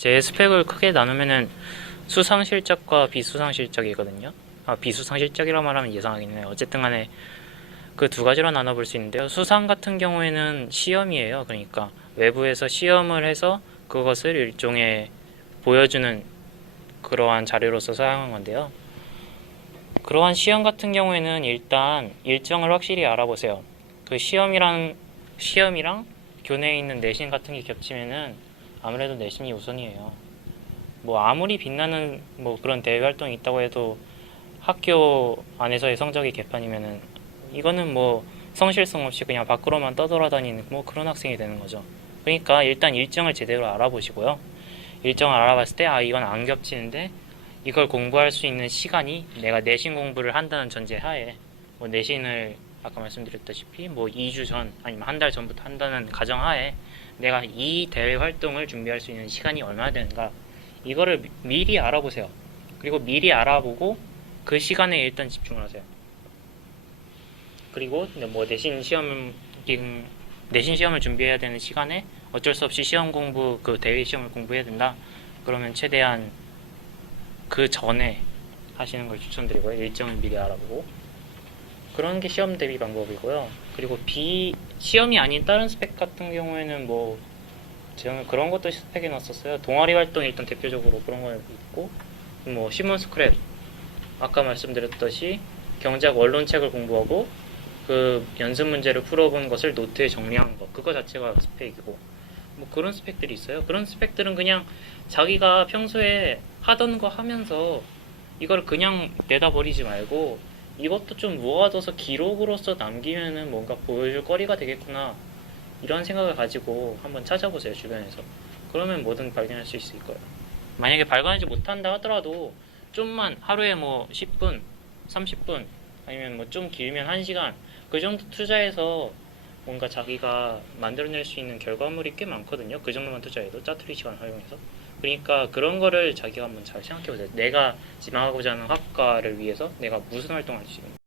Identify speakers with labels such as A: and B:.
A: 제 스펙을 크게 나누면은 수상 실적과 비수상 실적이거든요. 아, 비수상 실적이라 말하면 예상하겠네요. 어쨌든 간에 그 두 가지로 나눠볼 수 있는데요. 수상 같은 경우에는 시험이에요. 그러니까 외부에서 시험을 해서 그것을 일종의 보여주는 그러한 자료로서 사용한 건데요. 그러한 시험 같은 경우에는 일단 일정을 확실히 알아보세요. 그 시험이랑 시험이랑 교내에 있는 내신 같은 게 겹치면은 아무래도 내신이 우선이에요. 뭐 아무리 빛나는 뭐 그런 대외 활동이 있다고 해도 학교 안에서의 성적이 개판이면은 이거는 뭐 성실성 없이 그냥 밖으로만 떠돌아다니는 뭐 그런 학생이 되는 거죠. 그러니까 일단 일정을 제대로 알아보시고요. 일정을 알아봤을 때 아 이건 안 겹치는데 이걸 공부할 수 있는 시간이 내가 내신 공부를 한다는 전제 하에 뭐 내신을 아까 말씀드렸다시피 뭐 2주 전 아니면 한 달 전부터 한다는 가정 하에 내가 이 대회 활동을 준비할 수 있는 시간이 얼마나 되는가 이거를 미- 미리 알아보세요. 그리고 미리 알아보고 그 시간에 일단 집중을 하세요. 그리고 뭐 내신 시험 내신 시험을 준비해야 되는 시간에 어쩔 수 없이 시험 공부 그 대회 시험을 공부해야 된다. 그러면 최대한 그 전에 하시는 걸 추천드리고요. 일정을 미리 알아보고 그런 게 시험 대비 방법이고요. 그리고 비 시험이 아닌 다른 스펙 같은 경우에는 뭐 제가 그런 것도 스펙에 넣었었어요. 동아리 활동 일단 대표적으로 그런 거 있고 뭐 신문 스크랩 아까 말씀드렸듯이 경제학 원론책을 공부하고 그 연습 문제를 풀어본 것을 노트에 정리한 거 그거 자체가 스펙이고 뭐 그런 스펙들이 있어요. 그런 스펙들은 그냥 자기가 평소에 하던 거 하면서 이걸 그냥 내다 버리지 말고 이것도 좀 모아둬서 기록으로서 남기면은 뭔가 보여줄 거리가 되겠구나. 이런 생각을 가지고 한번 찾아보세요 주변에서. 그러면 뭐든 발견할 수 있을 거예요. 만약에 발견하지 못한다 하더라도 좀만 하루에 뭐 10분 30분 아니면 뭐 좀 길면 1시간 그 정도 투자해서 뭔가 자기가 만들어낼 수 있는 결과물이 꽤 많거든요. 그 정도만 투자해도 짜투리 시간 활용해서. 그러니까 그런 거를 자기가 한번 잘 생각해 보세요 내가 지망하고자 하는 학과를 위해서 내가 무슨 활동을 할수 있는지